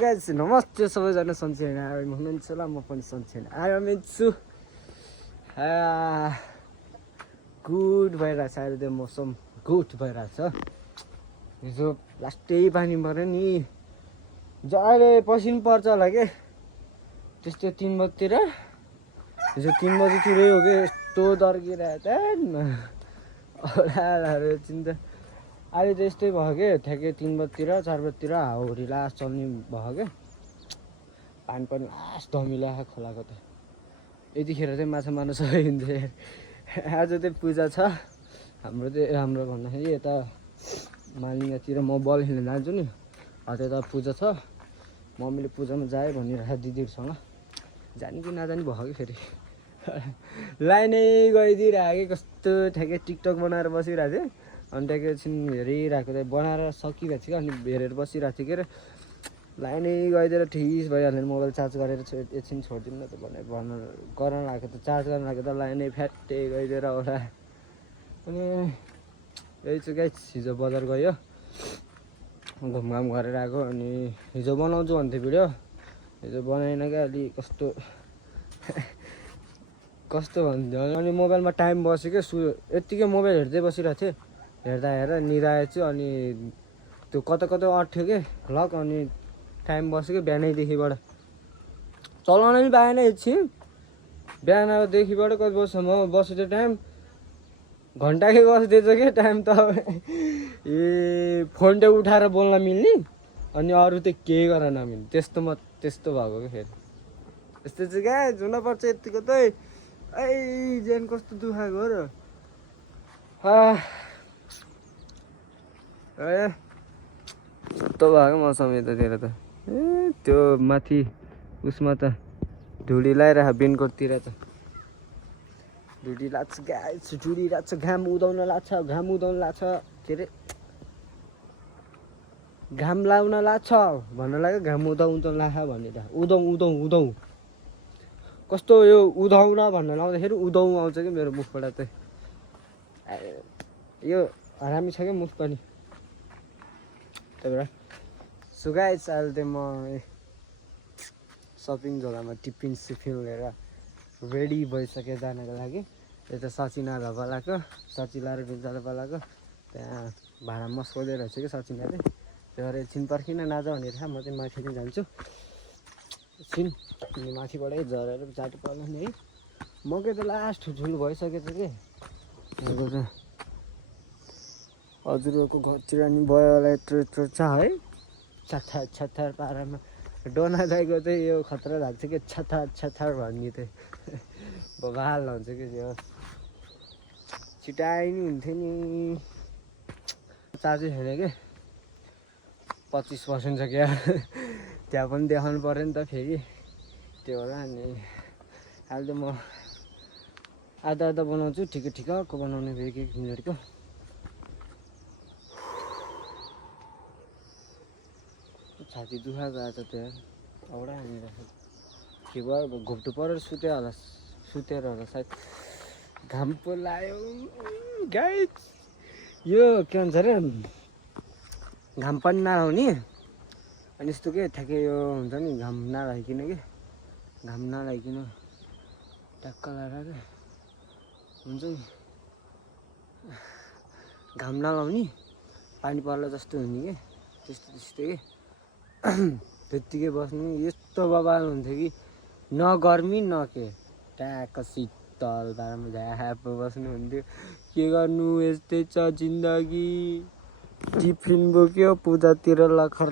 guys नमस्ते सबैजना सन्चै हुनुहुन्छ होला म पनि सन्चै आरामै छु गुड भइरहेछ अहिले त मौसम गुड भइरहेछ हिजो लास्टै पानी पऱ्यो नि अहिले पसिन पर्छ होला के त्यस्तो 3 बजीतिर हिजो 3 बजीतिरै हो कि यस्तो दर्किरहेछ औलाहरू चिन्ता अहिले त यस्तै भयो कि ठ्याक्कै 3 बजीतिर 4 बजीतिर हाउरी लास्ट चल्ने भयो क्या पानी पनि लास्ट धमिला खोलाको त यतिखेर चाहिँ माछा मार्न सकिन्छ आज चाहिँ पूजा छ हाम्रो भन्दाखेरि यता मालिङ्गातिर म बल खेल्न जान्छु नि त्यता पूजा छ मम्मीले पूजामा जाए भनिरहेको दिदीहरूसँग जाने कि नजाने भयो कि फेरि लाइनै गइदिइरहेको कि कस्तो ठ्याक्कै टिकटक बनाएर बसिरहेको थिएँ अनि त्यहाँ एकछिन हेरिरहेको थिएँ बनाएर सकिरहेको थियो अनि हेरेर बसिरहेको थिएँ के अरे लाइनै गइदिएर ठिस भइहाल्यो मोबाइल चार्ज गरेर एकछिन छोडिदिनु न त भन्न गर्न लागेको त चार्ज गर्न लागेको त लाइनै फ्याट्टै गइदिएर होला अनि यही चाहिँ गाइस हिजो बजार गयो घुमघाम गरेर आएको अनि हिजो बनाउँछु भन्थ्यो भिडियो हिजो बनाएन क्या अलि कस्तो भन्थ्यो अनि मोबाइलमा टाइम बस्यो क्या यत्तिकै मोबाइल हेर्दै बसिरहेको थिएँ हेर्दा निदाएछु अनि त्यो कता अट्थ्यो कि लक अनि टाइम बस्यो कि बिहानैदेखिबाट चलाउन पनि पाएन एकछिन बिहानदेखिबाट कति बज्छसम्म बसेको टाइम घन्टाकै बस्दैछ कि टाइम त फोन त उठाएर बोल्न मिल्ने अनि अरू त केही गर्न नमिल्ने त्यस्तो भएको कि फेरि यस्तो चाहिँ क्या हुनपर्छ यतिको त ज्यान कस्तो दुखाएको हो र कस्तो भएको मौसम यतातिर त त्यो माथि उसमा त धुली लगाइरहेको बिनकोटतिर त धुली लाग्छ गाइस धुली लाग्छ घाम उदाउन लाग्छ के अरे घाम लाउन लाग्छ भन्न लाग्यो घाम उदाउन लाग्छ भनेर उदाउ कस्तो यो उदाउन भन्न लाउँदाखेरि उदाउ आउँछ कि मेरो मुखबाट चाहिँ यो हरामी छ क्या मुख पनि त्यही भएर सो गाइस अहिले चाहिँ म सपिङ जग्गामा टिफिन लिएर रेडी भइसक्यो जानको लागि यता सचिनालाई बोलाएको सचिला र बिन्चालाई बोलाएको त्यहाँ भाँडा मस्काउँदै रहेछ कि सचिनाले त्यो भएर एकछिन पर्खिन नजा भनेर म चाहिँ माथि नै जान्छु एकछिन अनि माथिबाटै झरेर जानु पर्ला नि है मकै त लास्ट झुल भइसकेछ कि हजुरहरूको घरतिर नि भयो होला यत्रो छ है छत्थर पारामा डोना दाइको चाहिँ यो खतरा लाग्छ कि छत्थर भन्ने चाहिँ बबाल हुन्छ कि यो छिटाइ नि हुन्थ्यो नि चार्जै छैन कि 25% छ क्या त्यहाँ पनि देखाउनु पऱ्यो नि त फेरि त्यो होला अनि अहिले त म आधा बनाउँछु ठिकको बनाउने एक मिनटको छाती दुखाएको आज त्यहाँ औडा हानिरहेको के भयो घोप्टो परेर सुतेर होला सायद घाम पो लाग्यो गाइस यो के भन्छ अरे घाम पनि नलाउने अनि यस्तो के ठ्याक्कै यो हुन्छ नि घाम नलागिकन ट्याक्क लगाएर क्या हुन्छ नि घाम नलाउने पानी पर्ला जस्तो हुने कि त्यस्तै कि त्यत्तिकै बस्नु यस्तो बबाल हुन्थ्यो कि न गर्मी न के ट्याक्क शीतल पारामा झ्याप बस्नु हुन्थ्यो के गर्नु यस्तै छ जिन्दगी टिफिन बोक्यो पूजातिर लखर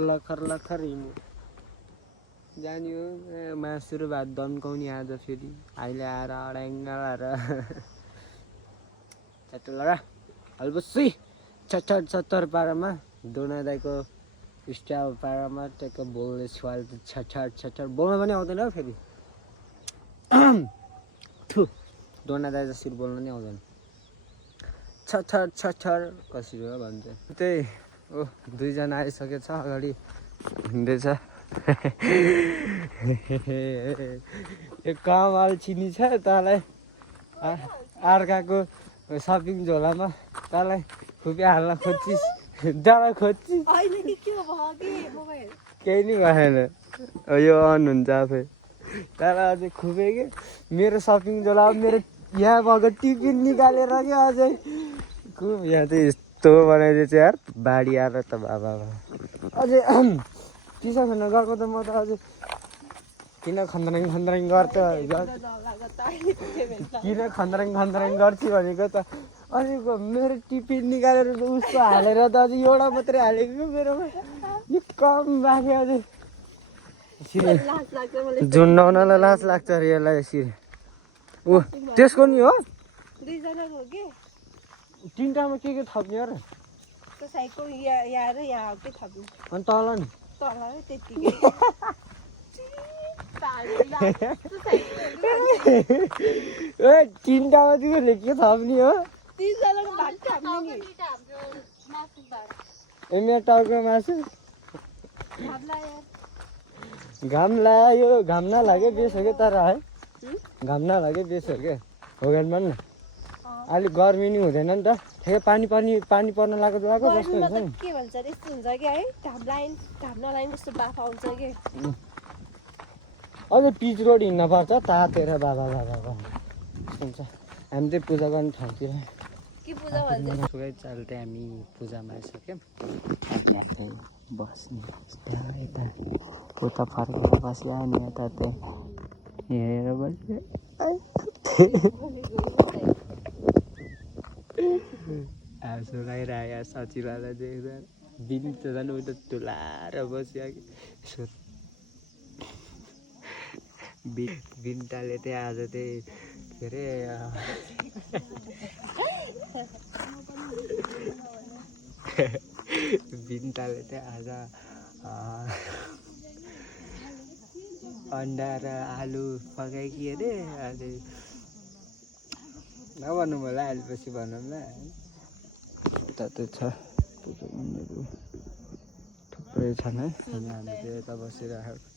हिँड्यो जान्यो मासु र भात दन्काउने आज फेरि अहिले आएर अड्याङ्गाएर च्याट्ट लगा हल्बुसी छत्तर पारामा डोना दाइको स्टाइल पारामा ट्याक्क बोल्ने छुवाल छट्टर बोल्न पनि आउँदैन फेरि डोना दाइ जसरी बोल्न नि आउँदैन छट्टर कसरी हो भन्छ त्यही ओ दुईजना आइसकेछ अगाडि हिँड्दैछ यो कमाल चिनी छ तँलाई अर्काको सपिङ झोलामा तँलाई खुपी हाल्न खोज्छिस् डाँडा खोज्छु केही नि भएन यो अन हुन्छ आफै तर अझै खुबे कि मेरो सपिङ जोला मेरो यहाँ भएको टिफिन निकालेर क्या अझै खुब यहाँ चाहिँ यस्तो बनाइदिएछ यार बाढी आएर त बाबा अझै चिसा खान गएको त म त अझै किन खन्द्राङ गर्छ किन खन्द्राङ गर्छु भनेको त अनि मेरो टिफिन निकालेर उसको हालेर त अझै एउटा मात्रै हालेको मेरोमा यो कम राख्यो अझै झुन्डाउनलाई लाज लाग्छ अरे यसलाई यसरी ऊ त्यसको नि हो तिनवटामा के थप्ने हो र अनि तल नि तिनवटामा तिमीहरूले के थप्ने हो मेरो टाउको मासु घाम लाग्यो घाम नलाग्यो बेस हो क्या तर है घाम नलाग्यो बेस हो क्या हो क्या भन् न अलिक गर्मी नि हुँदैन नि त ठ्याक्कै पानी पर्न लागेको जस्तो हुन्छ नि के भन्छ यस्तो हुन्छ कि है घाम नलाइन जस्तो बाफ आउँछ कि अझै पिच रोड हिँड्न पर्छ तातेर बाबा हुन्छ हामी चाहिँ पूजा गर्ने ठाउँतिर के पूजा भन्छ चाल्दै हामी पूजामा आइसक्यौँ बस्ने यता उता फर्केर बस्यो अनि यता चाहिँ हेरेर बस्यो आँसु लगाइरहेको सचिवालाई देख्दा बिन त झन् उता तुलाएर बस्यो कि यसो बिन्ताले चाहिँ आज चाहिँ के अरे बिन्ताले चाहिँ आज अन्डा र आलु पकाइकि अरे अहिले नभनौँ होला अहिले पछि भनौँला उता त छ थुप्रै छन् है अनि हामी चाहिँ यता बसिरहेको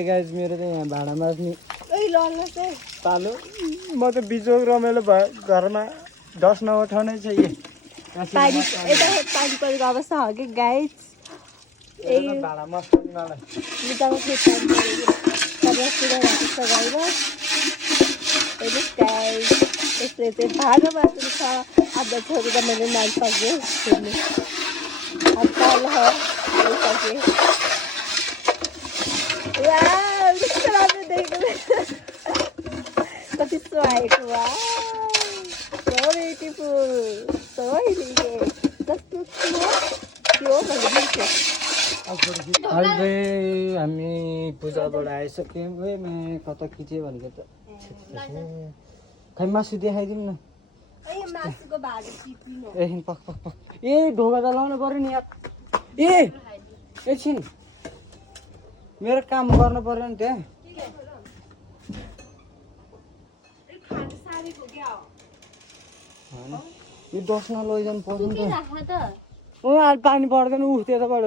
गाइज मेरो चाहिँ यहाँ भाँडा माझ्ने पालो म त बिचोक रमाइलो भयो घरमा डस नउठाउनै छ पानी परेको अवस्था हो कि गाइज भाँडा मस्ताउनलाई यसले चाहिँ भागो मासु छ आधा छोडेर मैले नालिसकेँ कति सुहाएको वा सो ब्युटिफुल सो कस्तो अहिले हामी पूजाबाट आइसक्यौँ कता खिच्यो भनेको त खै मासु देखाइदिउँ न एकछिन पक ए ढोका त लाउनु पऱ्यो नि यार एकछिन मेरो काम गर्नु पऱ्यो नि त्यहाँ यो डस नलैजानु पर्छ नि त अहिले पानी पर्दैन त्यताबाट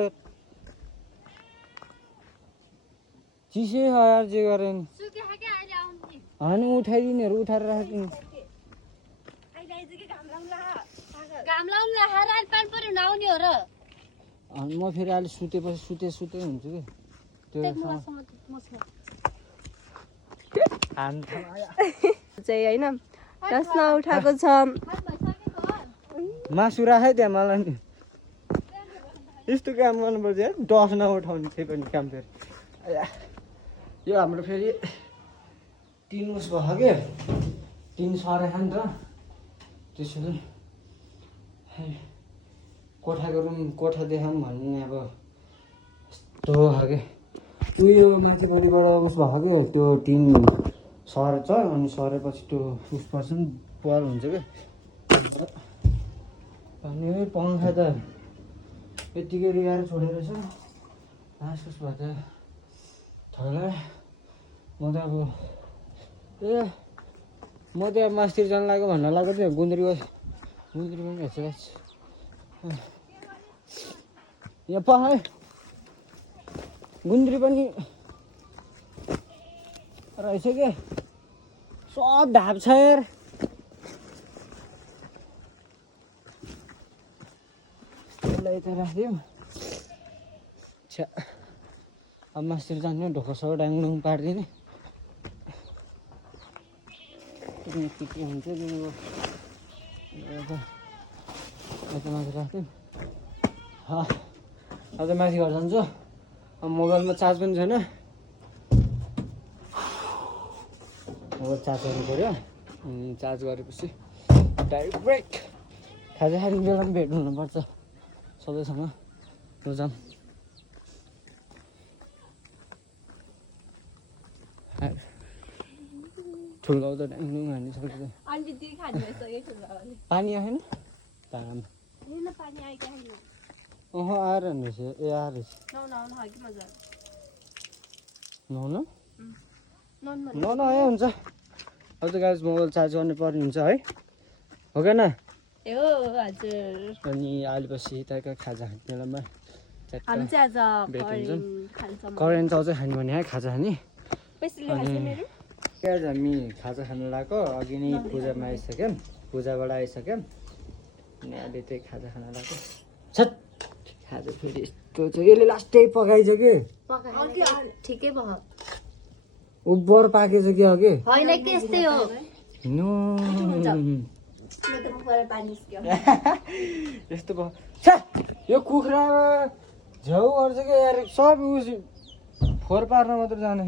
चिसै यार जे गरे नि होइन उठाइदिनेहरू उठाएर राखिदिनु अनि म फेरि अहिले सुतेपछि सुते हुन्छु कि त्यो चाहिँ होइन रस नउठाएको छ मासु राखेँ त्यहाँ मलाई नि यस्तो काम गर्नुपर्छ है डस नउठाउने चाहिँ पनि काम फेरि यो हाम्रो फेरि टिन उस भयो क्या टिन सरेछ नि त त्यसैले कोठा देखाऊँ भन्ने अब यस्तो खालको उयो माथिपट्टिबाट उस भएको क्या त्यो टिन सरेछ अनि सरेपछि त्यो उस पर्छ नि पल हुन्छ क्या अनि पङ्खा त यत्तिकै रिगाएर छोडेर छ घाँस भए त थला म त अब म त अब मासतिर जानु लाग्यो भन्न लाग्यो थियो गुन्द्री पनि हेर्छ यहाँ पखाइ गुन्द्री पनि रहेछ क्या सब ढाप छ यार मोबाइललाई यता राखिदिउँ छ्या अब मासतिर जानु ढोकासोका डाङडुङ पारिदिने के हुन्छ तिमीको यता माथि राख्दिउँ अब त माथि घर जान्छु अब मोबाइलमा चार्ज पनि छैन मोबाइल चार्ज गर्नु पऱ्यो चार्ज गरेपछि डाइरेक्ट खाजा खाने बेला पनि भेट हुनुपर्छ सबैसँग जाउँ ठुलो त ड्याङडुङ हानिसक्छ पानी आएन तारामा आएर रहेछ ए आएर रहेछ नुहाउनु नुहाए हुन्छ अब त गाइस मोबाइल चार्ज गर्नु पर्ने हुन्छ है हो कि न अनि आएपछि यताका खाजा खाने बेलामा करेन्ट चाउ चाहिँ खाने भने है खाजा खाने आज हामी खाजा खानु लाग्यो अघि नै पूजामा आइसक्यौँ पूजाबाट आइसक्यौँ अनि अहिले त्यही खाजा खान लाग्यो छट खाजा फेरि यस्तो छ यसले लास्टै पकाइछ कि ठिकै भयो उब्बर पाकेछ कि अघि होइन के यस्तै हो यस्तो भयो यो कुखुरा झ्याउ गर्छ कि यार सब उस फोहोर पार्न मात्र जाने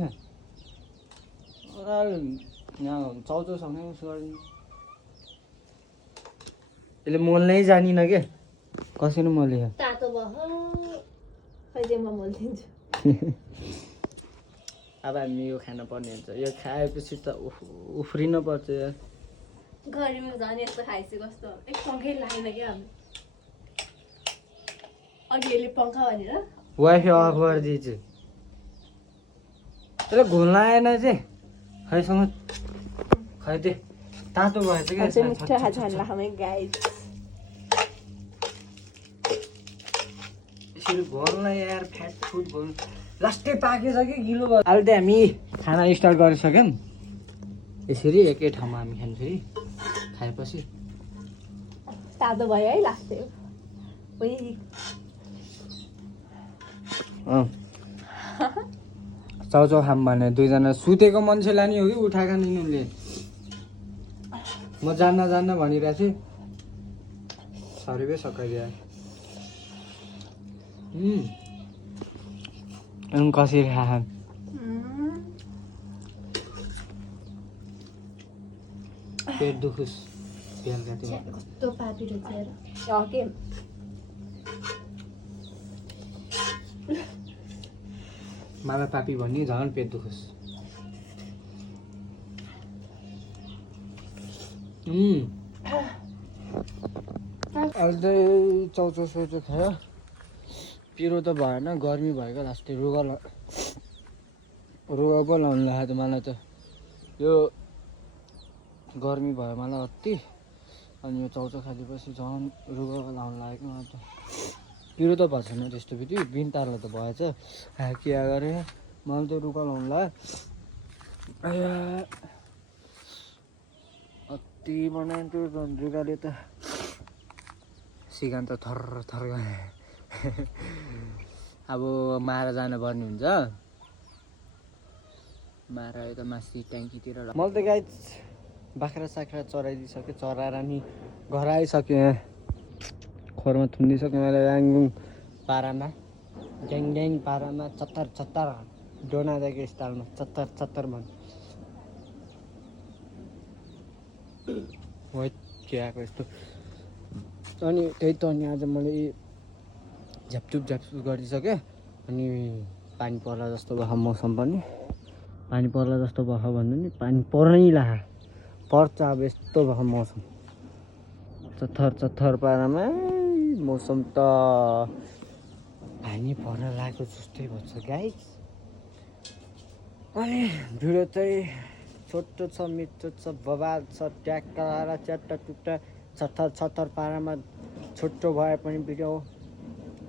यहाँ चाउचाउसँगै उस गरिदिनु यसले मोल्नै जानिन के कसरी मोल्यो तातो भयो कहिले म मोल्दिन्छु अब हामी यो खान पर्ने हुन्छ यो खाएपछि त उफ्रिन पर्छ यार गर्मीमा झन् यस्तो खाएपछि कस्तो एक पङ्खै लागेन क्या हामी अघि यसले पङ्खा भनेर वाइफाई अफ गरिदिएछु त्यसले घुल्न आएन चाहिँ खैसँग खै त्यो तातो भएछ क्या मिठो खाजा खानु हामी गाई यसरी भर्न यार फ्याट फुड भर्नु लास्टै पाकेछ कि गिलो भयो अहिले त हामी खाना स्टार्ट गरिसक्यौँ यसरी एकै ठाउँमा हामी खान्छौँ फेरि खाएपछि तातो भयो है लास्टै चाउचाउ खाम भने दुईजना सुतेको मान्छेलाई नि हो कि उठाएको नि उनले म जान्न भनिरहेको थिएँ सरीबै सकाइदियो कसरी खा पेट दुखोस् बेलुका त्यो कस्तो पापी रहेछ के मलाई पापी भन्ने झन् पेट दुखोस् अहिले चाहिँ चाउचाउ सोचो खायो पिरो त भएन गर्मी भएको लास्टै रुगा पो लाउनु लाग्यो त मलाई त यो गर्मी भयो मलाई अति अनि यो चाउचाउ खाएपछि झन् रुगा लाउनु लाग्यो मलाई त पिरो त भएको छैन त्यस्तो फेरि बिनतारलाई त भएछ के गरेँ मलाई त रुगा लाउनु लाग्यो अति बनायो त्यो रुगाले त सिगान त थर गयो अब मारा जानुपर्ने हुन्छ मारा यता माथि ट्याङ्कीतिर मैले त गाई बाख्रा साख्रा चराइदिइसकेँ चराएर नि घर आइसकेँ खोरमा थुनिदिइसकेँ मैले ऱ्याङुङ पारामा ग्याङ पारामा चत्तर डोनादाको स्टाइलमा चत्तर भन्नु के आएको यस्तो अनि त्यही त अनि आज मैले झ्यापचुप गरिदिइसकेँ अनि पानी पर्ला जस्तो भयो मौसम पनि पानी पर्ला जस्तो भयो भन्नु नि पानी पर्नै पर्छ अब यस्तो भयो मौसम चत्थर पारामा मौसम त पानी पर्न लागेको जस्तै भन्छ गाइस अनि भिडियो चाहिँ छोटो छ मिठो छ बबाल छ ट्याक्क लाएर च्याट्टा टुट्टा छत्तर पारामा छोटो भए पनि भिडियो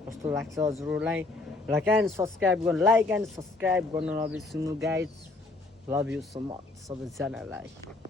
कस्तो लाग्छ हजुरहरूलाई लाइक एन्ड सब्सक्राइब गर्नु नबिर्सनु guys love you so much सबैजनालाई